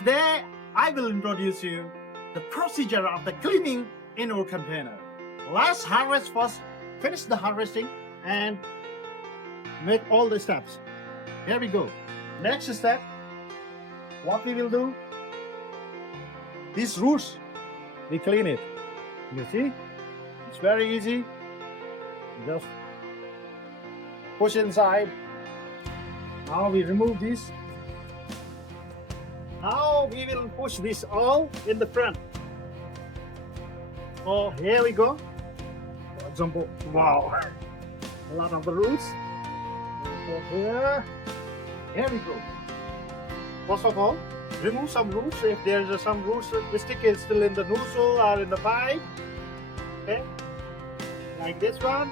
today I will introduce you the procedure of the cleaning in our container. Let's harvest first, finish the harvesting and make all the steps. Here we go. Next step, what we will do, these roots, we clean it. You see, it's very easy. Just push inside. Now we remove this. Now we will push this all in the front. Oh, here we go. For example, wow, a lot of the roots. So here we go. First of all, remove some roots. If there's some roots, the stick is still in the nozzle or in the pipe. Okay, like this one.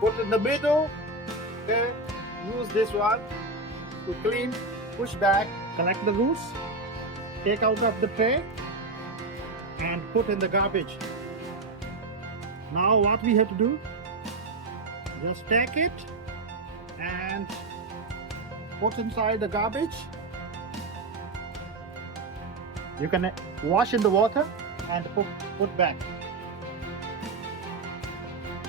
Put in the middle. Okay, use this one to clean. Push back, collect the roots, take out of the tray, and put in the garbage. Now what we have to do, just take it and put inside the garbage. You can wash in the water and put back.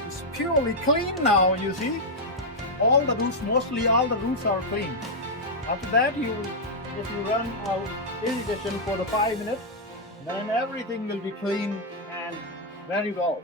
It's purely clean now, you see. All the roots, mostly all the roots are clean. After that, if you run out irrigation for the 5 minutes, then everything will be clean and very well.